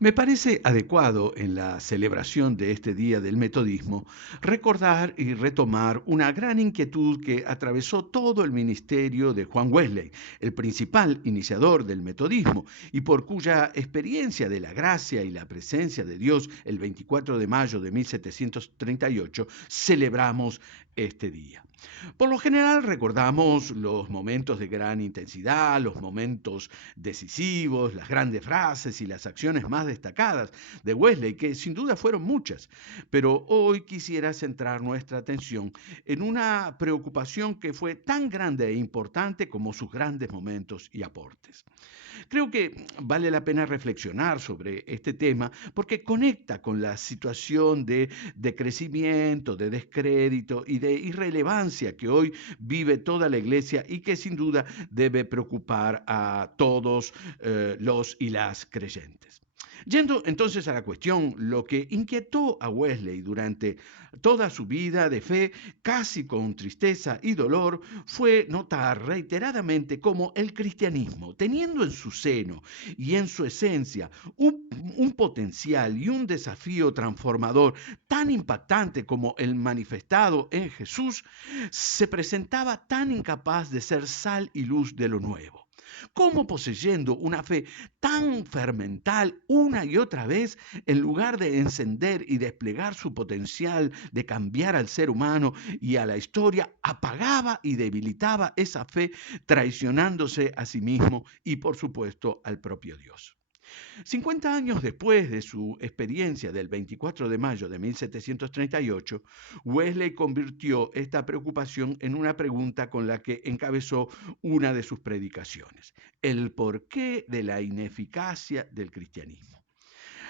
Me parece adecuado en la celebración de este Día del Metodismo recordar y retomar una gran inquietud que atravesó todo el ministerio de Juan Wesley, el principal iniciador del metodismo y por cuya experiencia de la gracia y la presencia de Dios el 24 de mayo de 1738 celebramos este día. Por lo general recordamos los momentos de gran intensidad, los momentos decisivos, las grandes frases y las acciones más destacadas de Wesley, que sin duda fueron muchas. Pero hoy quisiera centrar nuestra atención en una preocupación que fue tan grande e importante como sus grandes momentos y aportes. Creo que vale la pena reflexionar sobre este tema porque conecta con la situación de crecimiento, de descrédito y de irrelevancia que hoy vive toda la iglesia y que sin duda debe preocupar a todos los y las creyentes. Yendo entonces a la cuestión, lo que inquietó a Wesley durante toda su vida de fe, casi con tristeza y dolor, fue notar reiteradamente cómo el cristianismo, teniendo en su seno y en su esencia un potencial y un desafío transformador tan impactante como el manifestado en Jesús, se presentaba tan incapaz de ser sal y luz de lo nuevo. ¿Cómo poseyendo una fe tan fermental una y otra vez, en lugar de encender y desplegar su potencial de cambiar al ser humano y a la historia, apagaba y debilitaba esa fe, traicionándose a sí mismo y por supuesto al propio Dios? 50 años después de su experiencia del 24 de mayo de 1738, Wesley convirtió esta preocupación en una pregunta con la que encabezó una de sus predicaciones: el porqué de la ineficacia del cristianismo.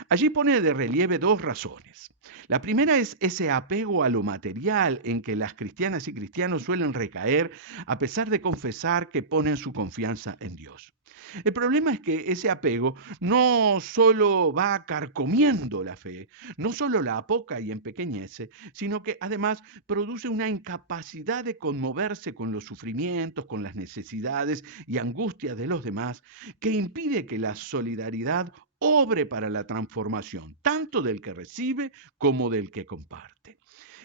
Allí pone de relieve dos razones. La primera es ese apego a lo material en que las cristianas y cristianos suelen recaer a pesar de confesar que ponen su confianza en Dios. El problema es que ese apego no solo va carcomiendo la fe, no solo la apoca y empequeñece, sino que además produce una incapacidad de conmoverse con los sufrimientos, con las necesidades y angustias de los demás, que impide que la solidaridad obre para la transformación, tanto del que recibe como del que comparte.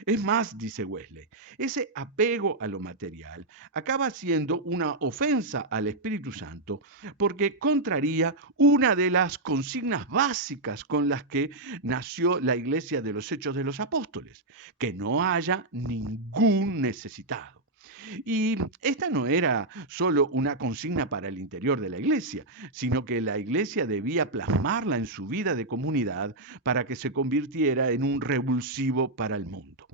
Es más, dice Wesley, ese apego a lo material acaba siendo una ofensa al Espíritu Santo porque contraría una de las consignas básicas con las que nació la iglesia de los Hechos de los Apóstoles: que no haya ningún necesitado. Y esta no era solo una consigna para el interior de la iglesia, sino que la iglesia debía plasmarla en su vida de comunidad para que se convirtiera en un revulsivo para el mundo.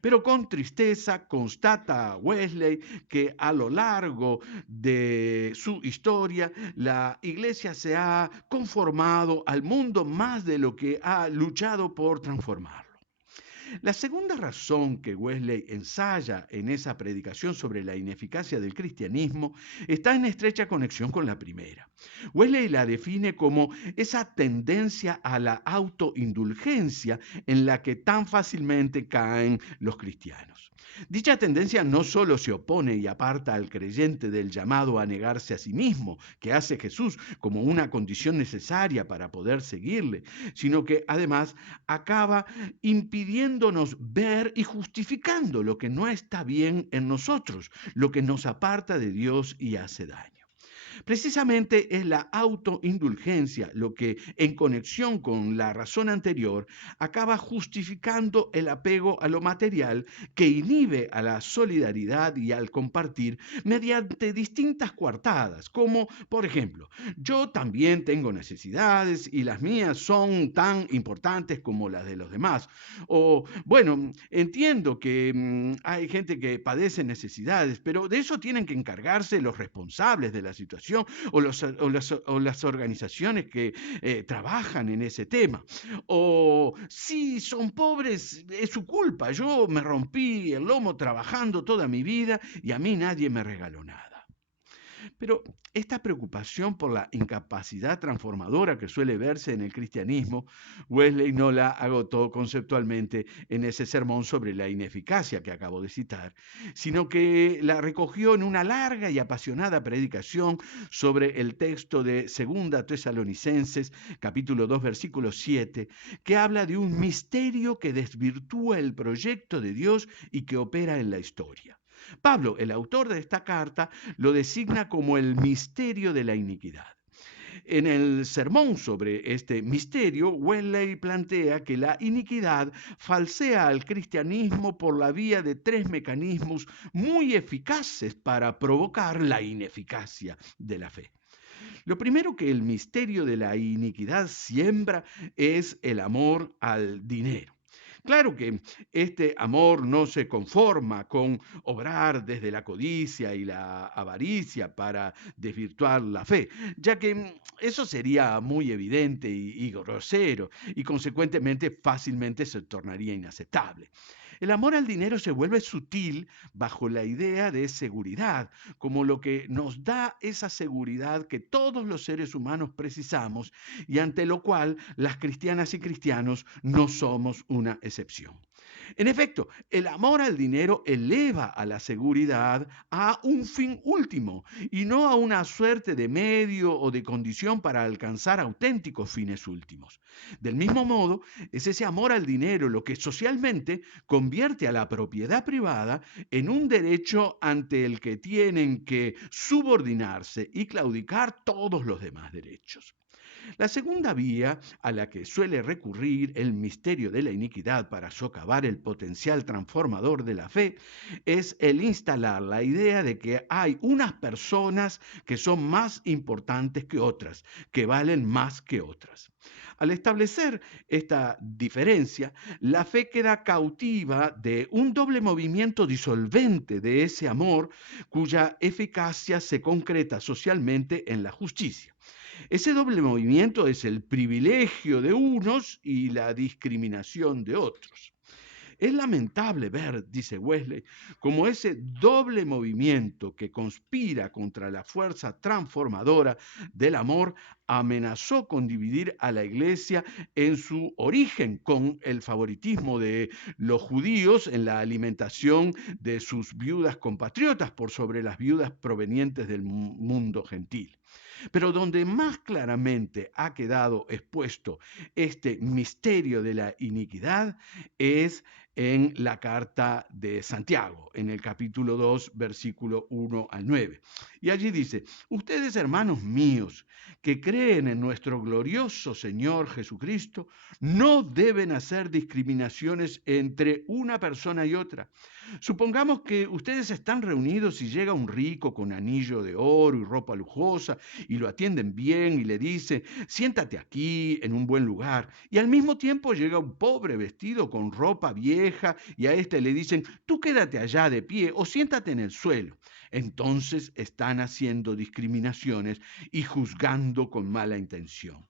Pero con tristeza constata Wesley que a lo largo de su historia la iglesia se ha conformado al mundo más de lo que ha luchado por transformarlo. La segunda razón que Wesley ensaya en esa predicación sobre la ineficacia del cristianismo está en estrecha conexión con la primera. Wesley la define como esa tendencia a la autoindulgencia en la que tan fácilmente caen los cristianos. Dicha tendencia no solo se opone y aparta al creyente del llamado a negarse a sí mismo, que hace Jesús como una condición necesaria para poder seguirle, sino que además acaba impidiéndonos ver y justificando lo que no está bien en nosotros, lo que nos aparta de Dios y hace daño. Precisamente es la autoindulgencia lo que, en conexión con la razón anterior, acaba justificando el apego a lo material que inhibe a la solidaridad y al compartir mediante distintas coartadas, como, por ejemplo, yo también tengo necesidades y las mías son tan importantes como las de los demás. O, bueno, entiendo que hay gente que padece necesidades, pero de eso tienen que encargarse los responsables de la situación o las organizaciones que trabajan en ese tema. O si son pobres, es su culpa. Yo me rompí el lomo trabajando toda mi vida y a mí nadie me regaló nada. Pero esta preocupación por la incapacidad transformadora que suele verse en el cristianismo, Wesley no la agotó conceptualmente en ese sermón sobre la ineficacia que acabo de citar, sino que la recogió en una larga y apasionada predicación sobre el texto de Segunda Tesalonicenses, capítulo 2, versículo 7, que habla de un misterio que desvirtúa el proyecto de Dios y que opera en la historia. Pablo, el autor de esta carta, lo designa como el misterio de la iniquidad. En el sermón sobre este misterio, Wesley plantea que la iniquidad falsea al cristianismo por la vía de tres mecanismos muy eficaces para provocar la ineficacia de la fe. Lo primero que el misterio de la iniquidad siembra es el amor al dinero. Claro que este amor no se conforma con obrar desde la codicia y la avaricia para desvirtuar la fe, ya que eso sería muy evidente y grosero y consecuentemente fácilmente se tornaría inaceptable. El amor al dinero se vuelve sutil bajo la idea de seguridad, como lo que nos da esa seguridad que todos los seres humanos precisamos y ante lo cual las cristianas y cristianos no somos una excepción. En efecto, el amor al dinero eleva a la seguridad a un fin último y no a una suerte de medio o de condición para alcanzar auténticos fines últimos. Del mismo modo, es ese amor al dinero lo que socialmente convierte a la propiedad privada en un derecho ante el que tienen que subordinarse y claudicar todos los demás derechos. La segunda vía a la que suele recurrir el misterio de la iniquidad para socavar el potencial transformador de la fe es el instalar la idea de que hay unas personas que son más importantes que otras, que valen más que otras. Al establecer esta diferencia, la fe queda cautiva de un doble movimiento disolvente de ese amor cuya eficacia se concreta socialmente en la justicia. Ese doble movimiento es el privilegio de unos y la discriminación de otros. Es lamentable ver, dice Wesley, cómo ese doble movimiento que conspira contra la fuerza transformadora del amor amenazó con dividir a la iglesia en su origen, con el favoritismo de los judíos en la alimentación de sus viudas compatriotas por sobre las viudas provenientes del mundo gentil. Pero donde más claramente ha quedado expuesto este misterio de la iniquidad es en la carta de Santiago, en el capítulo 2, versículo 1 al 9. Y allí dice, ustedes hermanos míos, que creen en nuestro glorioso Señor Jesucristo, no deben hacer discriminaciones entre una persona y otra. Supongamos que ustedes están reunidos y llega un rico con anillo de oro y ropa lujosa y lo atienden bien y le dice, siéntate aquí en un buen lugar. Y al mismo tiempo llega un pobre vestido con ropa vieja y a este le dicen, tú quédate allá de pie o siéntate en el suelo. Entonces están haciendo discriminaciones y juzgando con mala intención.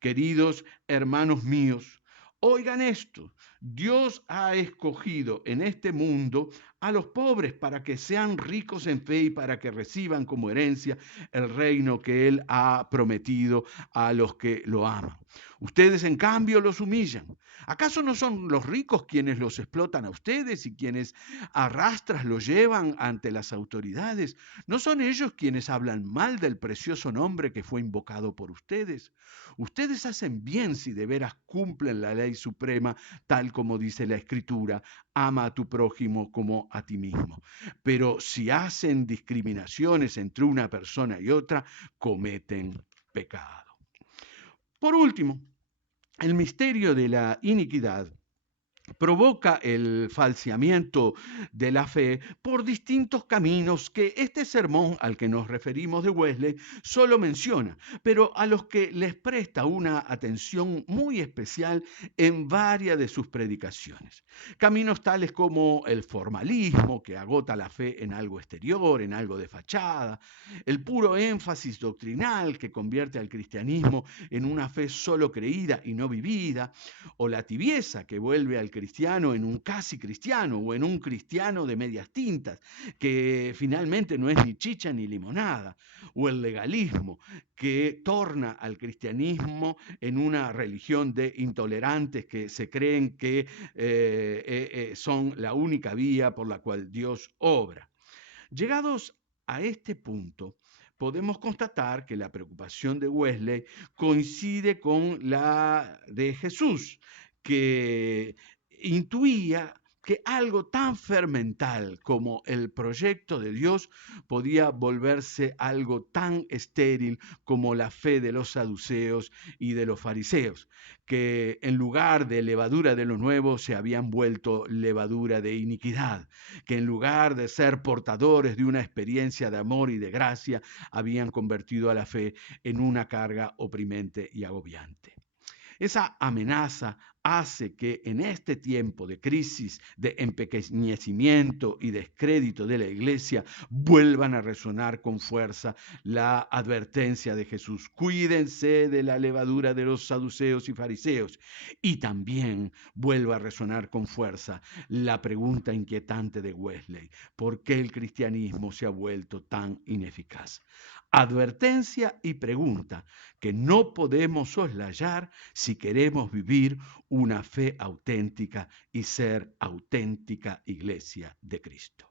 Queridos hermanos míos, oigan esto, Dios ha escogido en este mundo a los pobres para que sean ricos en fe y para que reciban como herencia el reino que Él ha prometido a los que lo aman. Ustedes en cambio los humillan. ¿Acaso no son los ricos quienes los explotan a ustedes y quienes a rastras los llevan ante las autoridades? ¿No son ellos quienes hablan mal del precioso nombre que fue invocado por ustedes? Ustedes hacen bien si de veras cumplen la ley suprema, tal como dice la Escritura, ama a tu prójimo como a ti mismo. Pero si hacen discriminaciones entre una persona y otra, cometen pecado. Por último, el misterio de la iniquidad provoca el falseamiento de la fe por distintos caminos que este sermón al que nos referimos de Wesley solo menciona, pero a los que les presta una atención muy especial en varias de sus predicaciones. Caminos tales como el formalismo, que agota la fe en algo exterior, en algo de fachada, el puro énfasis doctrinal, que convierte al cristianismo en una fe solo creída y no vivida, o la tibieza, que vuelve al cristianismo cristiano en un casi cristiano o en un cristiano de medias tintas, que finalmente no es ni chicha ni limonada, o el legalismo, que torna al cristianismo en una religión de intolerantes que se creen que son la única vía por la cual Dios obra. Llegados a este punto, podemos constatar que la preocupación de Wesley coincide con la de Jesús, que intuía que algo tan fermental como el proyecto de Dios podía volverse algo tan estéril como la fe de los saduceos y de los fariseos, que en lugar de levadura de lo nuevo se habían vuelto levadura de iniquidad, que en lugar de ser portadores de una experiencia de amor y de gracia, habían convertido a la fe en una carga oprimente y agobiante. Esa amenaza hace que en este tiempo de crisis, de empequeñecimiento y descrédito de la iglesia, vuelvan a resonar con fuerza la advertencia de Jesús. Cuídense de la levadura de los saduceos y fariseos. Y también vuelva a resonar con fuerza la pregunta inquietante de Wesley. ¿Por qué el cristianismo se ha vuelto tan ineficaz? Advertencia y pregunta que no podemos soslayar si queremos vivir una fe auténtica y ser auténtica iglesia de Cristo.